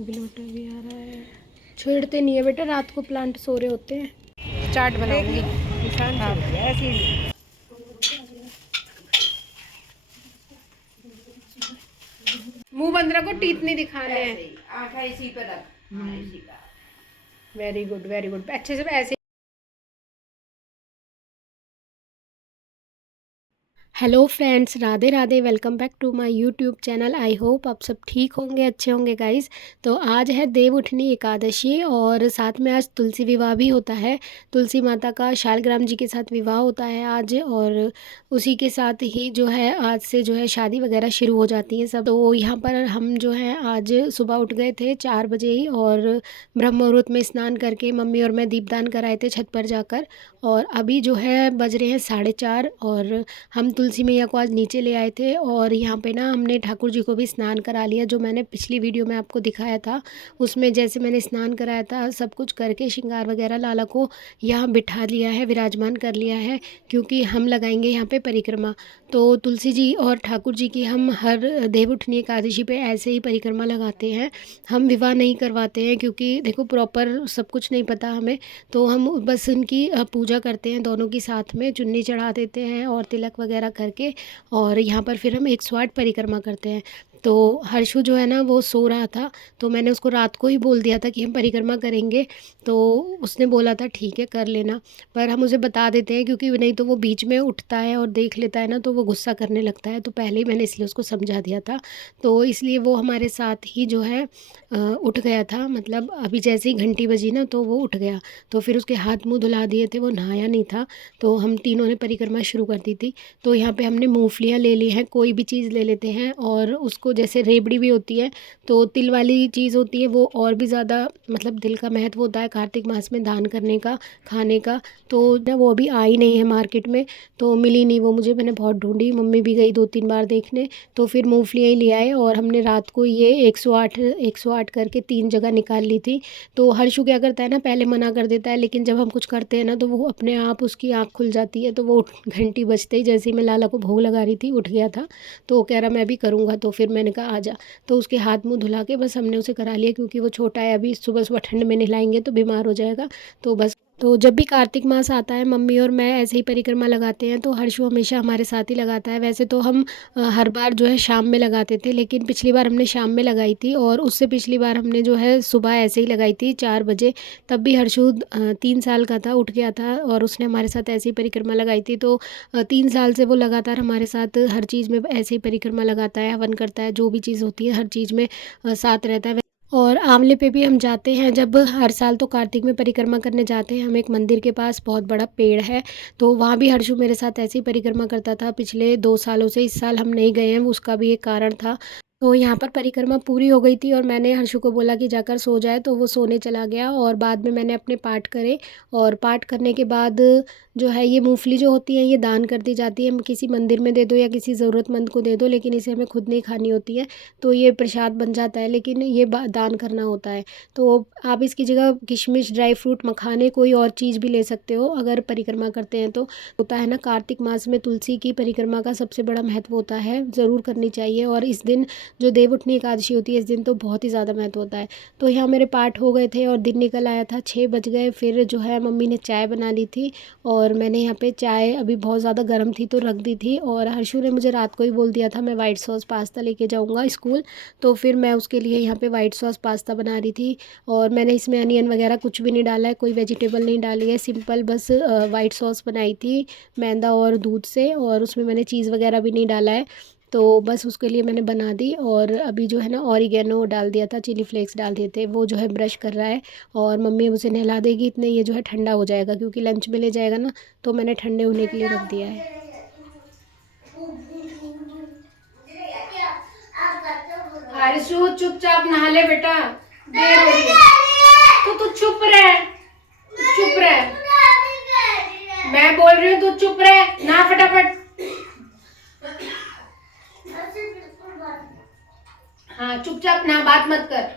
ग्लूटर भी आ रहा है। छेड़ते नहीं है बेटा, रात को प्लांट सो रहे होते हैं। चाट बनाऊंगी। हाँ ऐसे ही। मुंह बंद रखो, टीथ नहीं दिखाने हैं। आटा इसी पे रख। हाँ इसी का। वेरी गुड वेरी गुड, अच्छे से ऐसे। Hello friends, Radhe Radhe. Welcome back to my YouTube channel. I hope आप सब ठीक होंगे, अच्छे होंगे गाइस। तो आज है देवउठनी एकादशी और साथ में आज तुलसी विवाह भी होता है। तुलसी माता का शालग्राम जी के साथ विवाह होता है आज, और उसी के साथ ही जो है आज से जो है शादी वगैरह शुरू हो जाती है सब। तो यहाँ पर हम जो है आज सुबह उठ गए थे 4 बजे ही, और ब्रह्म मुहूर्त में स्नान करके मम्मी और मैं दीपदान कराए थे छत पर जाकर। और अभी जो है बज रहे हैं 4:30, और हम तुलसी मैया को आज नीचे ले आए थे। और यहाँ पे ना हमने ठाकुर जी को भी स्नान करा लिया, जो मैंने पिछली वीडियो में आपको दिखाया था उसमें जैसे मैंने स्नान कराया था सब कुछ करके श्रृंगार वगैरह लाला को यहाँ बिठा लिया है, विराजमान कर लिया है, क्योंकि हम लगाएंगे यहाँ पे परिक्रमा। तो तुलसी जी और ठाकुर जी की हम हर देवउठनी एकादशी पे ऐसे ही परिक्रमा लगाते हैं। हम विवाह नहीं करवाते हैं, क्योंकि देखो प्रॉपर सब कुछ नहीं पता हमें। तो हम बस उनकी पूजा करते हैं, दोनों की साथ में चुन्नी चढ़ा देते हैं और तिलक वगैरह करके, और यहाँ पर फिर हम 108 परिक्रमा करते हैं। तो हर्षु जो है ना वो सो रहा था, तो मैंने उसको रात को ही बोल दिया था कि हम परिक्रमा करेंगे। तो उसने बोला था ठीक है कर लेना, पर हम उसे बता देते हैं क्योंकि नहीं तो वो बीच में उठता है और देख लेता है ना, तो वो गुस्सा करने लगता है। तो पहले ही मैंने इसलिए उसको समझा दिया था। तो इसलिए वो हमारे साथ ही जो है उठ गया था। मतलब अभी जैसे ही घंटी बजी ना तो वो उठ गया। तो फिर उसके हाथ मुंह धुला दिए थे, वो नहाया नहीं था। तो हम तीनों ने परिक्रमा शुरू कर दी थी। तो यहाँ पे हमने मूंगफलियाँ ले ली हैं, कोई भी चीज़ ले लेते हैं, और उसको जैसे रेबड़ी भी होती है तो तिल वाली चीज़ होती है, वो और भी ज़्यादा मतलब दिल का महत्व होता है कार्तिक मास में दान करने का, खाने का। तो ना वो अभी आई नहीं है मार्केट में, तो मिली नहीं वो मुझे, मैंने बहुत ढूंढी, मम्मी भी गई 2-3 बार देखने। तो फिर मूंगफलियाँ ही ले आए, और हमने रात को ये 108 करके 3 जगह निकाल ली थी। तो हर्षु क्या करता है ना, पहले मना कर देता है, लेकिन जब हम कुछ करते हैं ना तो वो अपने आप उसकी आँख खुल जाती है। तो वो घंटी बजते ही जैसे ही मैं लाला को भोग लगा रही थी उठ गया था। तो वो कह रहा मैं भी करूँगा, तो फिर मैंने कहा आजा। तो उसके हाथ मुंह धुला के बस हमने उसे करा लिया, क्योंकि वो छोटा है अभी, सुबह सुबह ठंड में नहलाएंगे तो बीमार हो जाएगा। तो बस, तो जब भी कार्तिक मास आता है मम्मी और मैं ऐसे ही परिक्रमा लगाते हैं, तो हर्षु हमेशा हमारे साथ ही लगाता है। वैसे तो हम हर बार जो है शाम में लगाते थे, लेकिन पिछली बार हमने शाम में लगाई थी, और उससे पिछली बार हमने जो है सुबह ऐसे ही लगाई थी 4 बजे। तब भी हर्षु 3 साल का था, उठ गया था, और उसने हमारे साथ ऐसे ही परिक्रमा लगाई थी। तो 3 साल से वो लगातार हमारे साथ हर चीज़ में ऐसे ही परिक्रमा लगाता है, हवन करता है, जो भी चीज़ होती है हर चीज़ में साथ रहता है। और आंवले पे भी हम जाते हैं जब हर साल, तो कार्तिक में परिक्रमा करने जाते हैं हम। एक मंदिर के पास बहुत बड़ा पेड़ है, तो वहाँ भी हर्षु मेरे साथ ऐसे ही परिक्रमा करता था पिछले 2 सालों से। इस साल हम नहीं गए हैं, उसका भी एक कारण था। तो यहाँ पर परिक्रमा पूरी हो गई थी, और मैंने हर्षु को बोला कि जाकर सो जाए, तो वो सोने चला गया। और बाद में मैंने अपने पाठ करे, और पाठ करने के बाद जो है ये मूंगफली जो होती है ये दान कर दी जाती है। हम किसी मंदिर में दे दो या किसी ज़रूरतमंद को दे दो, लेकिन इसे हमें खुद नहीं खानी होती है। तो ये प्रसाद बन जाता है, लेकिन ये दान करना होता है। तो आप इसकी जगह किशमिश, ड्राई फ्रूट, मखाने, कोई और चीज़ भी ले सकते हो अगर परिक्रमा करते हैं तो। होता है ना कार्तिक मास में तुलसी की परिक्रमा का सबसे बड़ा महत्व होता है, ज़रूर करनी चाहिए। और इस दिन जो देवउठनी एकादशी होती है इस दिन तो बहुत ही ज़्यादा महत्व होता है। तो यहाँ मेरे पाठ हो गए थे और दिन निकल आया था, 6 बज गए। फिर जो है मम्मी ने चाय बना ली थी, और मैंने यहाँ पे चाय अभी बहुत ज़्यादा गर्म थी तो रख दी थी। और हर्षु ने मुझे रात को ही बोल दिया था मैं वाइट सॉस पास्ता लेके जाऊँगा स्कूल, तो फिर मैं उसके लिए यहाँ पे वाइट सॉस पास्ता बना रही थी। और मैंने इसमें अनियन वगैरह कुछ भी नहीं डाला है, कोई वेजिटेबल नहीं डाली है, सिंपल बस वाइट सॉस बनाई थी मैदा और दूध से, और उसमें मैंने चीज़ वगैरह भी नहीं डाला है। तो बस उसके लिए मैंने बना दी। और अभी जो है ना ऑरिगेनो डाल दिया था, चिली फ्लेक्स डाल दिए थे। वो जो है ब्रश कर रहा है, और मम्मी उसे नहला देगी, इतने ये जो है ठंडा हो जाएगा, क्योंकि लंच में ले जाएगा ना, तो मैंने ठंडे होने के लिए रख दिया है। हर्षु चुपचाप नहा ले बेटा, देर हो रही है। तो तू चुप रहे, चुप रहे, मैं बोल रही हूँ तू चुप रहे, ना फटाफट। हाँ चुपचाप ना, बात मत कर।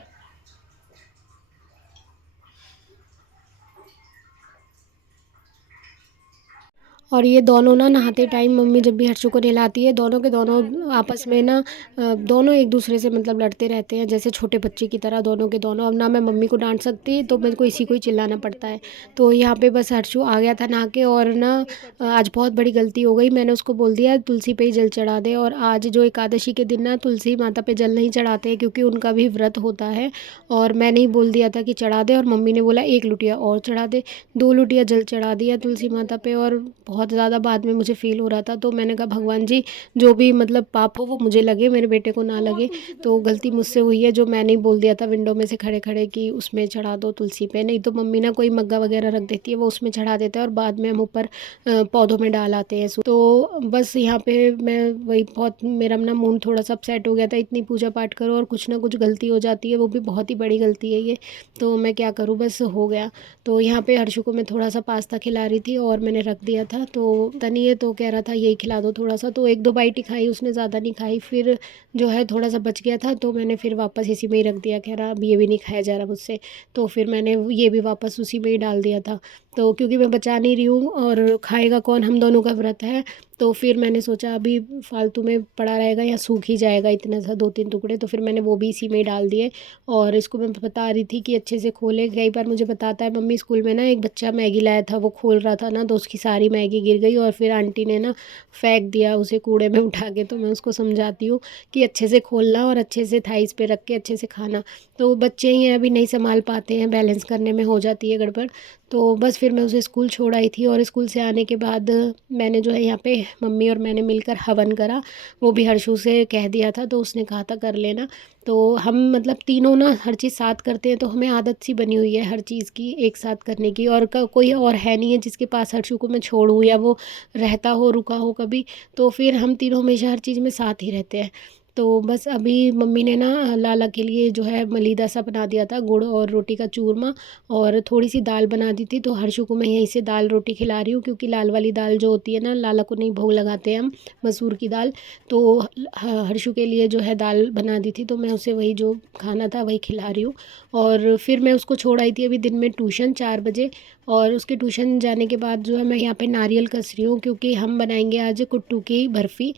और ये दोनों ना नहाते टाइम मम्मी जब भी हर्षु को नहलाती है, दोनों के दोनों आपस में ना दोनों एक दूसरे से मतलब लड़ते रहते हैं, जैसे छोटे बच्चे की तरह दोनों के दोनों। अब ना मैं मम्मी को डांट सकती, तो मेरे को इसी को ही चिल्लाना पड़ता है। तो यहाँ पे बस हर्षु आ गया था नहा के, और ना आज बहुत बड़ी गलती हो गई। मैंने उसको बोल दिया तुलसी पे ही जल चढ़ा दे, और आज जो एकादशी के दिन ना तुलसी माता पे जल नहीं चढ़ाते हैं, क्योंकि उनका भी व्रत होता है। और मैंने ही बोल दिया था कि चढ़ा दे, और मम्मी ने बोला 1 लुटिया और चढ़ा दे। 2 लुटिया जल चढ़ा दिया तुलसी माता पे, और बहुत ज़्यादा बाद में मुझे फ़ील हो रहा था। तो मैंने कहा भगवान जी, जो भी मतलब पाप हो वो मुझे लगे, मेरे बेटे को ना लगे। तो गलती मुझसे हुई है, जो मैंने ही बोल दिया था विंडो में से खड़े खड़े कि उसमें चढ़ा दो तुलसी पे। नहीं तो मम्मी ना कोई मग्गा वगैरह रख देती है, वो उसमें चढ़ा देते हैं, और बाद में हम ऊपर पौधों में डाल आते हैं। तो बस यहाँ पे मैं वही बहुत, मेरा ना मूड थोड़ा सा अपसेट हो गया था। इतनी पूजा पाठ करो और कुछ ना कुछ गलती हो जाती है, वो भी बहुत ही बड़ी गलती है ये। तो मैं क्या करूँ, बस हो गया। तो यहाँ पे हर्षु को मैं थोड़ा सा पास्ता खिला रही थी, और मैंने रख दिया था। तो तनी है तो कह रहा था यही खिला दो थोड़ा सा, तो 1-2 बाइट ही खाई उसने, ज़्यादा नहीं खाई। फिर जो है थोड़ा सा बच गया था, तो मैंने फिर वापस इसी में ही रख दिया। कह रहा अब ये भी नहीं खाया जा रहा मुझसे, तो फिर मैंने ये भी वापस उसी में ही डाल दिया था। तो क्योंकि मैं बचा नहीं रही हूँ और खाएगा कौन, हम दोनों का व्रत है। तो फिर मैंने सोचा अभी फालतू में पड़ा रहेगा या सूख ही जाएगा इतना सा 2-3 टुकड़े, तो फिर मैंने वो भी इसी में ही डाल दिए। और इसको मैं बता रही थी कि अच्छे से खोले। कई बार मुझे बताता है मम्मी, स्कूल में ना एक बच्चा मैगी लाया था, वो खोल रहा था ना, तो उसकी सारी मैगी गिर गई, और फिर आंटी ने ना फेंक दिया उसे कूड़े में उठा के। तो मैं उसको समझाती हूँ कि अच्छे से खोलना और अच्छे से थाइस पे रख के अच्छे से खाना। तो बच्चे ही हैं, अभी नहीं संभाल पाते हैं, बैलेंस करने में हो जाती है गड़बड़। तो बस फिर मैं उसे स्कूल छोड़ आई थी, और स्कूल से आने के बाद मैंने जो है यहाँ पे मम्मी और मैंने मिलकर हवन करा। वो भी हर्षु से कह दिया था, तो उसने कहा था कर लेना। तो हम मतलब तीनों ना हर चीज़ साथ करते हैं, तो हमें आदत सी बनी हुई है हर चीज़ की एक साथ करने की। और कोई और है नहीं है जिसके पास हर्षु को मैं छोड़ूँ या वो रहता हो रुका हो कभी। तो फिर हम तीनों हमेशा हर चीज़ में साथ ही रहते हैं। तो बस अभी मम्मी ने ना लाला के लिए जो है मलीदा सा बना दिया था, गुड़ और रोटी का चूरमा, और थोड़ी सी दाल बना दी थी। तो हर्षु को मैं यहीं से दाल रोटी खिला रही हूँ, क्योंकि लाल वाली दाल जो होती है ना, लाला को नहीं भोग लगाते हैं हम, मसूर की दाल। तो हर्षु के लिए जो है दाल बना दी थी, तो मैं उसे वही जो खाना था वही खिला रही हूँ। और फिर मैं उसको छोड़ आई थी अभी दिन में ट्यूशन 4 बजे। और उसके ट्यूशन जाने के बाद जो है मैं यहाँ पे नारियल कस रही हूँ, क्योंकि हम बनाएंगे आज कुट्टू की बर्फ़ी।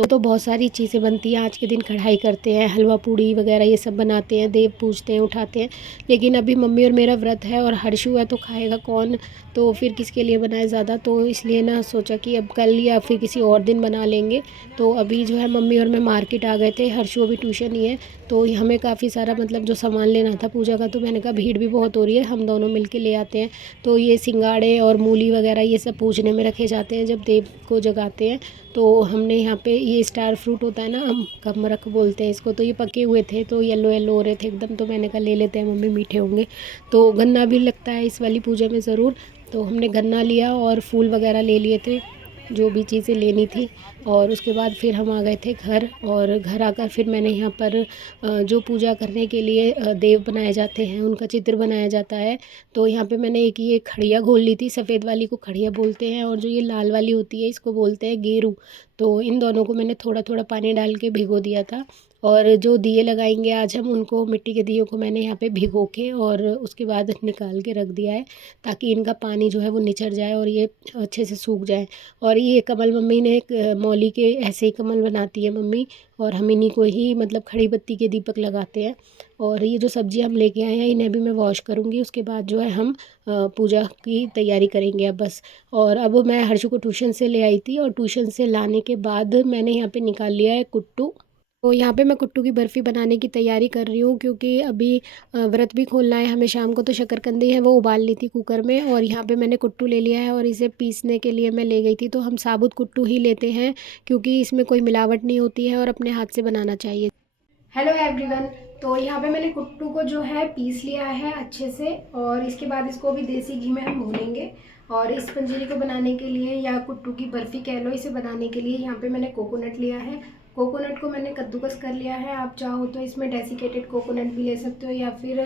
तो बहुत सारी चीज़ें बनती हैं आज के दिन, कढ़ाई करते हैं, हलवा पूड़ी वगैरह ये सब बनाते हैं, देव पूजते हैं, उठाते हैं। लेकिन अभी मम्मी और मेरा व्रत है, और हर्षु है तो खाएगा कौन, तो फिर किसके लिए बनाए ज़्यादा। तो इसलिए ना सोचा कि अब कल या फिर किसी और दिन बना लेंगे। तो अभी जो है मम्मी और मैं मार्केट आ गए थे, हर्षु अभी ट्यूशन ही है। तो हमें काफ़ी सारा मतलब जो सामान लेना था पूजा का, तो मैंने कहा भीड़ भी बहुत हो रही है, हम दोनों मिल के ले आते हैं। तो ये सिंगाड़े और मूली वगैरह ये सब पूजने में रखे जाते हैं जब देव को जगाते हैं। तो हमने यहाँ पे ये स्टार फ्रूट होता है ना, हम कमरख बोलते हैं इसको, तो ये पके हुए थे, तो येलो येलो हो रहे थे एकदम। तो मैंने कहा ले लेते हैं मम्मी, मीठे होंगे। तो गन्ना भी लगता है इस वाली पूजा में ज़रूर। तो हमने गन्ना लिया और फूल वगैरह ले लिए थे, जो भी चीज़ें लेनी थी। और उसके बाद फिर हम आ गए थे घर, और घर आकर फिर मैंने यहाँ पर जो पूजा करने के लिए देव बनाए जाते हैं उनका चित्र बनाया जाता है। तो यहाँ पे मैंने एक ये खड़िया घोल ली थी, सफ़ेद वाली को खड़िया बोलते हैं, और जो ये लाल वाली होती है इसको बोलते हैं गेरू। तो इन दोनों को मैंने थोड़ा थोड़ा पानी डाल के भिगो दिया था। और जो दिए लगाएंगे आज हम, उनको मिट्टी के दियों को मैंने यहाँ पे भिगो के और उसके बाद निकाल के रख दिया है, ताकि इनका पानी जो है वो निचर जाए और ये अच्छे से सूख जाए। और ये कमल मम्मी ने एक मौली के ऐसे ही कमल बनाती है मम्मी, और हम इन्हीं को ही मतलब खड़ी बत्ती के दीपक लगाते हैं। और ये जो सब्ज़ी हम लेके आए हैं इन्हें भी मैं वॉश करूँगी, उसके बाद जो है हम पूजा की तैयारी करेंगे अब बस। और अब मैं हर्षु को ट्यूशन से ले आई थी, और ट्यूशन से लाने के बाद मैंने यहाँ पे निकाल लिया है कुट्टू। तो यहाँ पे मैं कुट्टू की बर्फ़ी बनाने की तैयारी कर रही हूँ, क्योंकि अभी व्रत भी खोलना है हमें शाम को। तो शकरकंदी है वो उबाल ली थी कुकर में, और यहाँ पे मैंने कुट्टू ले लिया है, और इसे पीसने के लिए मैं ले गई थी। तो हम साबुत कुट्टू ही लेते हैं, क्योंकि इसमें कोई मिलावट नहीं होती है, और अपने हाथ से बनाना चाहिए। हेलो एवरीवन, तो यहाँ पे मैंने कुट्टू को जो है पीस लिया है अच्छे से, और इसके बाद इसको भी देसी घी में हम भूनेंगे। और इस पंजीरी को बनाने के लिए, या कुट्टू की बर्फ़ी कह लो, इसे बनाने के लिए यहाँ पे मैंने कोकोनट लिया है। कोकोनट को मैंने कद्दूकस कर लिया है। आप चाहो तो इसमें डेसिकेटेड कोकोनट भी ले सकते हो, या फिर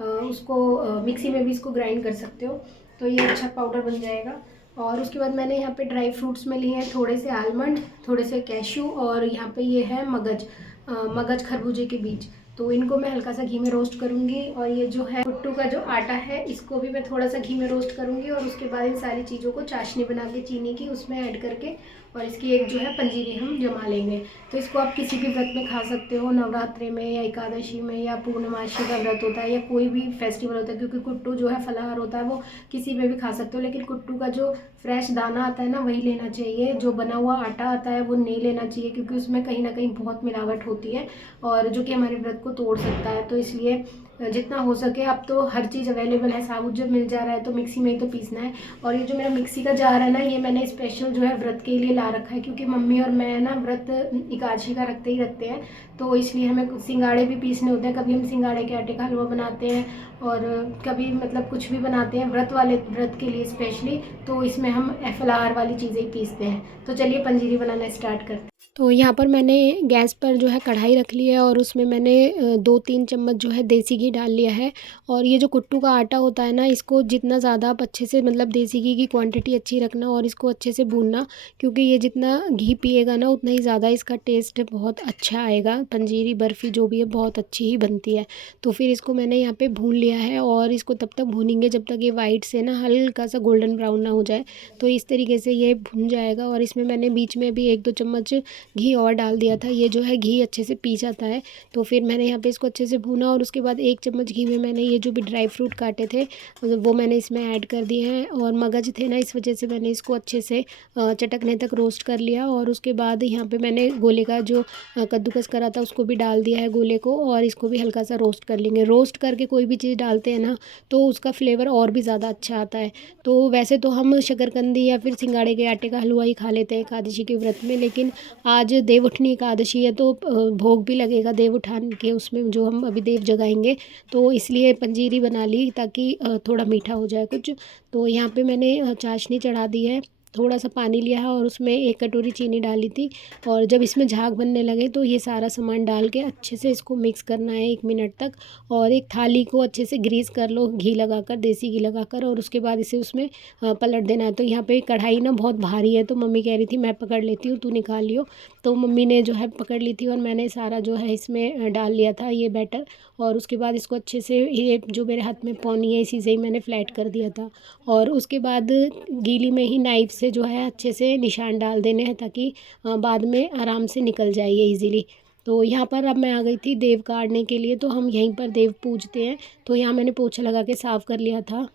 उसको मिक्सी में भी इसको ग्राइंड कर सकते हो, तो ये अच्छा पाउडर बन जाएगा। और उसके बाद मैंने यहाँ पे ड्राई फ्रूट्स में लिए हैं थोड़े से आलमंड, थोड़े से कैशू, और यहाँ पे ये है मगज, मगज खरबूजे के बीज। तो इनको मैं हल्का सा घी में रोस्ट करूँगी। और ये जो है कुट्टू का जो आटा है इसको भी मैं थोड़ा सा घी में रोस्ट करूँगी और उसके बाद इन सारी चीज़ों को चाशनी बना के चीनी की उसमें ऐड करके और इसकी एक जो है पंजीरी हम जमा लेंगे। तो इसको आप किसी भी व्रत में खा सकते हो, नवरात्रि में या एकादशी में या पूर्णमासी का व्रत होता है या कोई भी फेस्टिवल होता है, क्योंकि कुट्टू जो है फलाहार होता है वो किसी में भी खा सकते हो। लेकिन कुट्टू का जो फ्रेश दाना आता है ना वही लेना चाहिए, जो बना हुआ आटा आता है वो नहीं लेना चाहिए, क्योंकि उसमें कहीं ना कहीं बहुत मिलावट होती है और जो कि हमारे व्रत को तोड़ सकता है। तो इसलिए जितना हो सके, अब तो हर चीज़ अवेलेबल है, साबुत जब मिल जा रहा है तो मिक्सी में ही तो पीसना है। और ये जो मेरा मिक्सी का जार है ना, ये मैंने स्पेशल जो है व्रत के लिए ला रखा है, क्योंकि मम्मी और मैं ना व्रत एकादशी का रखते ही रखते हैं, तो इसलिए हमें सिंगाड़े भी पीसने होते हैं। कभी हम सिंगाड़े के आटे का हलवा बनाते हैं और कभी मतलब कुछ भी बनाते हैं व्रत के लिए स्पेशली, तो इसमें हम फलाहार वाली चीज़ें ही पीसते हैं। तो चलिए पंजीरी बनाना स्टार्ट करते हैं। तो यहाँ पर मैंने गैस पर जो है कढ़ाई रख ली है और उसमें मैंने 2-3 चम्मच जो है देसी घी डाल लिया है। और ये जो कुट्टू का आटा होता है ना, इसको जितना ज़्यादा आप अच्छे से मतलब देसी घी की क्वांटिटी अच्छी रखना और इसको अच्छे से भूनना, क्योंकि ये जितना घी पिएगा ना उतना ही ज़्यादा इसका टेस्ट बहुत अच्छा आएगा। पंजीरी बर्फ़ी जो भी है बहुत अच्छी ही बनती है। तो फिर इसको मैंने यहाँ पे भून लिया है और इसको तब तक भूनेंगे जब तक ये वाइट से ना हल्का सा गोल्डन ब्राउन ना हो जाए। तो इस तरीके से ये भुन जाएगा। और इसमें मैंने बीच में भी 1-2 चम्मच घी और डाल दिया था। ये जो है घी अच्छे से पी जाता है। तो फिर मैंने यहाँ पे इसको अच्छे से भूना और उसके बाद 1 चम्मच घी में मैंने ये जो भी ड्राई फ्रूट काटे थे वो मैंने इसमें ऐड कर दिए हैं। और मगज थे ना, इस वजह से मैंने इसको अच्छे से चटकने तक रोस्ट कर लिया। और उसके बाद यहाँ पे मैंने गोले का जो कद्दूकस करा था उसको भी डाल दिया है गोले को, और इसको भी हल्का सा रोस्ट कर लेंगे। रोस्ट करके कोई भी चीज़ डालते हैं ना तो उसका फ्लेवर और भी ज़्यादा अच्छा आता है। तो वैसे तो हम शकरकंदी या फिर सिंगाड़े के आटे का हलवा ही खा लेते हैं एकादशी के व्रत में, लेकिन आज देवउठनी एकादशी है तो भोग भी लगेगा देव उठान के, उसमें जो हम अभी देव जगाएंगे, तो इसलिए पंजीरी बना ली ताकि थोड़ा मीठा हो जाए कुछ। तो यहाँ पे मैंने चाशनी चढ़ा दी है, थोड़ा सा पानी लिया है और उसमें 1 कटोरी चीनी डाली थी। और जब इसमें झाग बनने लगे तो ये सारा सामान डाल के अच्छे से इसको मिक्स करना है 1 मिनट तक। और एक थाली को अच्छे से ग्रीस कर लो घी लगाकर, देसी घी लगाकर, और उसके बाद इसे उसमें पलट देना है। तो यहाँ पे कढ़ाई ना बहुत भारी है, तो मम्मी कह रही थी मैं पकड़ लेती हूँ, तू निकाल लियो। तो मम्मी ने जो है पकड़ ली थी और मैंने सारा जो है इसमें डाल लिया था ये बैटर। और उसके बाद इसको अच्छे से, ये जो मेरे हाथ में पौनी है इसी से ही मैंने फ्लैट कर दिया था। और उसके बाद गीली में ही नाइफ़ से जो है अच्छे से निशान डाल देने हैं ताकि बाद में आराम से निकल जाए ये ईज़िली। तो यहाँ पर अब मैं आ गई थी देव काढ़ने के लिए, तो हम यहीं पर देव पूजते हैं। तो यहाँ मैंने पोछा लगा के साफ़ कर लिया था।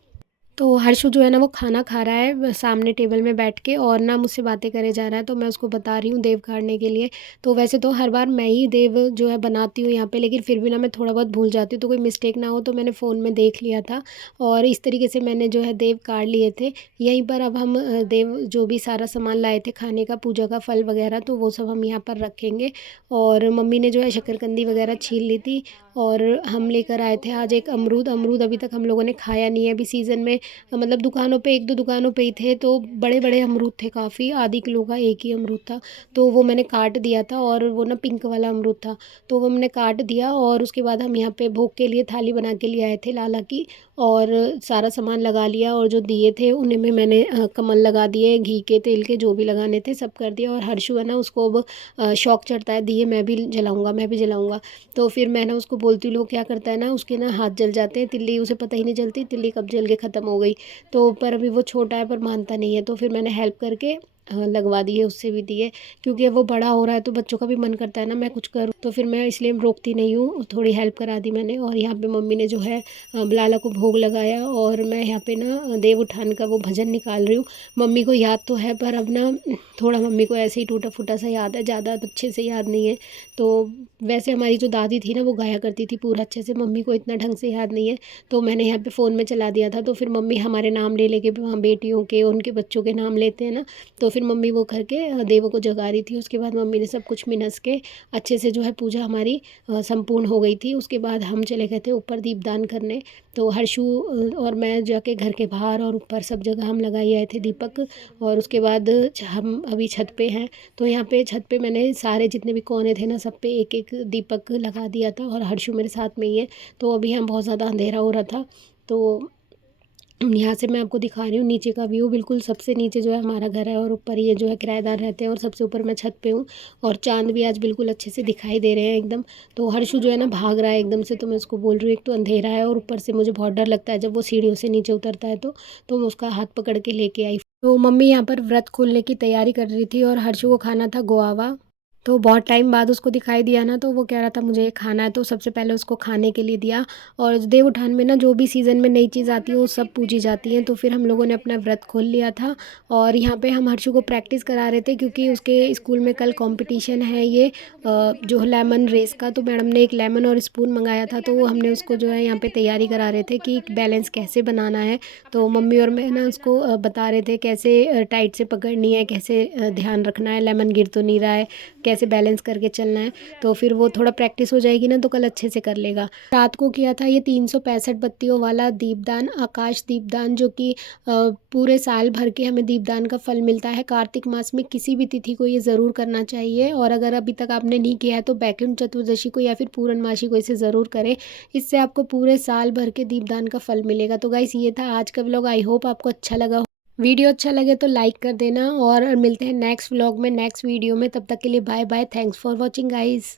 तो हर्षु जो है ना वो खाना खा रहा है सामने टेबल में बैठ के और ना मुझसे बातें करे जा रहा है, तो मैं उसको बता रही हूँ देव काढ़ने के लिए। तो वैसे तो हर बार मैं ही देव जो है बनाती हूँ यहाँ पे, लेकिन फिर भी ना मैं थोड़ा बहुत भूल जाती हूँ, तो कोई मिस्टेक ना हो तो मैंने फ़ोन में देख लिया था और इस तरीके से मैंने जो है देव काढ़ लिए थे। यहीं पर अब हम देव जो भी सारा सामान लाए थे खाने का, पूजा का फल वगैरह, तो वो सब हम यहाँ पर रखेंगे। और मम्मी ने जो है शकरकंदी वगैरह छील ली थी और हम लेकर आए थे आज एक अमरूद। अमरूद अभी तक हम लोगों ने खाया नहीं है, अभी सीज़न में मतलब दुकानों पे 1-2 दुकानों पे ही थे, तो बड़े बड़े अमरूद थे काफ़ी, आधी किलो का एक ही अमरूद था। तो वो मैंने काट दिया था और वो ना पिंक वाला अमरूद था, तो वो मैंने काट दिया। और उसके बाद हम यहाँ पे भोग के लिए थाली बना के लिए आए थे लाला की, और सारा सामान लगा लिया। और जो दिए थे उन्हें में मैंने कमल लगा दिए, घी के तेल के जो भी लगाने थे सब कर दिया। और हर्षु है ना उसको अब शौक चढ़ता है दिए मैं भी जलाऊँगा, मैं भी जलाऊँगा। तो फिर मैं ना उसको बोलती हूँ, लोग क्या करता है ना उसके ना हाथ जल जाते हैं, तिल्ली उसे पता ही नहीं चलती तिल्ली कब जल के ख़त्म हो गई। तो पर अभी वो छोटा है पर मानता नहीं है, तो फिर मैंने हेल्प करके लगवा दिए, उससे भी दिए, क्योंकि अब वो बड़ा हो रहा है तो बच्चों का भी मन करता है ना मैं कुछ करूँ, तो फिर मैं इसलिए रोकती नहीं हूँ, थोड़ी हेल्प करा दी मैंने। और यहाँ पे मम्मी ने जो है लाला को भोग लगाया और मैं यहाँ पे ना देव उठान का वो भजन निकाल रही हूँ। मम्मी को याद तो है पर अब ना थोड़ा मम्मी को ऐसे ही टूटा फूटा सा याद है, ज़्यादा अच्छे से याद नहीं है। तो वैसे हमारी जो दादी थी ना वो गाया करती थी पूरा अच्छे से, मम्मी को इतना ढंग से याद नहीं है, तो मैंने यहाँ पे फ़ोन में चला दिया था। तो फिर मम्मी हमारे नाम ले लेके वहाँ बेटियों के उनके बच्चों के नाम लेते हैं ना, तो फिर मम्मी वो करके देवों को जगा रही थी। उसके बाद मम्मी ने सब कुछ मिनस के अच्छे से जो है पूजा हमारी संपूर्ण हो गई थी। उसके बाद हम चले गए थे ऊपर दीपदान करने। तो हर्षु और मैं जाके घर के बाहर और ऊपर सब जगह हम लगाए आए थे दीपक। और उसके बाद हम अभी छत पे हैं, तो यहाँ पे छत पे मैंने सारे जितने भी कोने थे ना सब पे एक एक दीपक लगा दिया था और हर्षु मेरे साथ में ही है। तो अभी यहाँ बहुत ज़्यादा अंधेरा हो रहा था, तो यहाँ से मैं आपको दिखा रही हूँ नीचे का व्यू। बिल्कुल सबसे नीचे जो है हमारा घर है और ऊपर ये जो है किराएदार रहते हैं और सबसे ऊपर मैं छत पे हूँ। और चाँद भी आज बिल्कुल अच्छे से दिखाई दे रहे हैं एकदम। तो हर्षु जो है ना भाग रहा है एकदम से, तो मैं उसको बोल रही हूँ एक तो अंधेरा है और ऊपर से मुझे बहुत डर लगता है जब वो सीढ़ियों से नीचे उतरता है। तो मैं उसका हाथ पकड़ के लेके आई। तो मम्मी यहाँ पर व्रत खोलने की तैयारी कर रही थी और हर्षु को खाना था गुआवा। तो बहुत टाइम बाद उसको दिखाई दिया ना, तो वो कह रहा था मुझे ये खाना है, तो सबसे पहले उसको खाने के लिए दिया। और देव उठान में ना जो भी सीज़न में नई चीज़ आती है वो सब पूजी जाती हैं। तो फिर हम लोगों ने अपना व्रत खोल लिया था। और यहाँ पे हम हर्षु को प्रैक्टिस करा रहे थे क्योंकि उसके स्कूल में कल कंपटीशन है ये जो लेमन रेस का। तो मैडम ने एक लेमन और स्पून मंगाया था, तो वो हमने उसको जो है यहाँ पे तैयारी करा रहे थे कि बैलेंस कैसे बनाना है। तो मम्मी और मैं ना उसको बता रहे थे कैसे टाइट से पकड़नी है, कैसे ध्यान रखना है, लेमन गिर तो नहीं रहा है, कैसे बैलेंस करके चलना है। तो फिर वो थोड़ा प्रैक्टिस हो जाएगी ना, तो कल अच्छे से कर लेगा। रात को किया था ये 365 बत्तियों वाला दीपदान, आकाश दीपदान, जो कि पूरे साल भर के हमें दीपदान का फल मिलता है। कार्तिक मास में किसी भी तिथि को ये ज़रूर करना चाहिए। और अगर अभी तक आपने नहीं किया है तो बैकुंठ चतुर्दशी को या फिर पूर्णमासी को इसे ज़रूर करें। इससे आपको पूरे साल भर के दीपदान का फल मिलेगा। तो गाइस ये था आज का व्लॉग। आई होप आपको अच्छा लगा हो। वीडियो अच्छा लगे तो लाइक कर देना और मिलते हैं नेक्स्ट व्लॉग में, नेक्स्ट वीडियो में। तब तक के लिए bye bye. Thanks for watching guys.